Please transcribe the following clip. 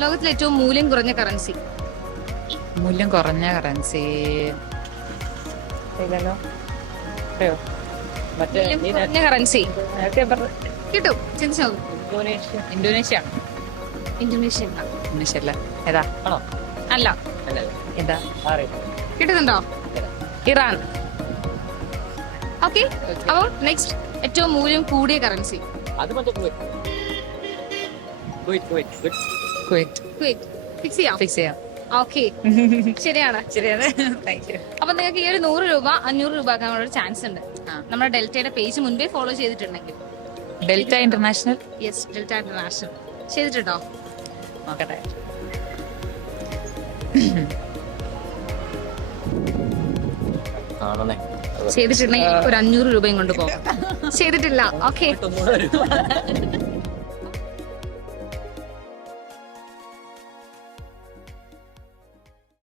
ലോകത്തിലെ ഏറ്റവും മൂല്യം കുറഞ്ഞ കറൻസി. മൂല്യം കുറഞ്ഞ കറൻസി ഇല്ലല്ലോ. അറിയോ? മറ്റേ മൂല്യം കുറഞ്ഞ കറൻസി കിട്ടും. ചിന്തിച്ചു നോക്കും. ഇന്തോനേഷ്യ. ഇന്തോനേഷ്യ അല്ല. ഇന്തോനേഷ്യ അല്ല. ഏതാ? അല്ല. ഏതാ? കിട്ടുന്നുണ്ടോ? ഇറാൻ. ഓക്കെ. അപ്പൊ നെക്സ്റ്റ് ഏറ്റവും മൂല്യം കൂടിയ കറൻസി. കുവൈറ്റ്. ഫിക്സ് ചെയ്യാം. ഓക്കെ. ശരിയാണ്. Thank you. അപ്പൊ നിങ്ങൾക്ക് ഈ ഒരു 100 രൂപ 500 രൂപ ആക്കാനുള്ള ഒരു ചാൻസ് ഉണ്ട്. നമ്മുടെ ഡെൽറ്റയുടെ പേജ് മുൻപേ ഫോളോ ചെയ്തിട്ടുണ്ടെങ്കിൽ. Delta international. Yes, delta international ചെയ്തിട്ടുണ്ടോ? നോക്കട്ടെ. ചെയ്തിട്ടുണ്ടെങ്കിൽ ഒരു 500 രൂപയും കൊണ്ട് പോകാം. ചെയ്തിട്ടില്ല. ഓക്കെ.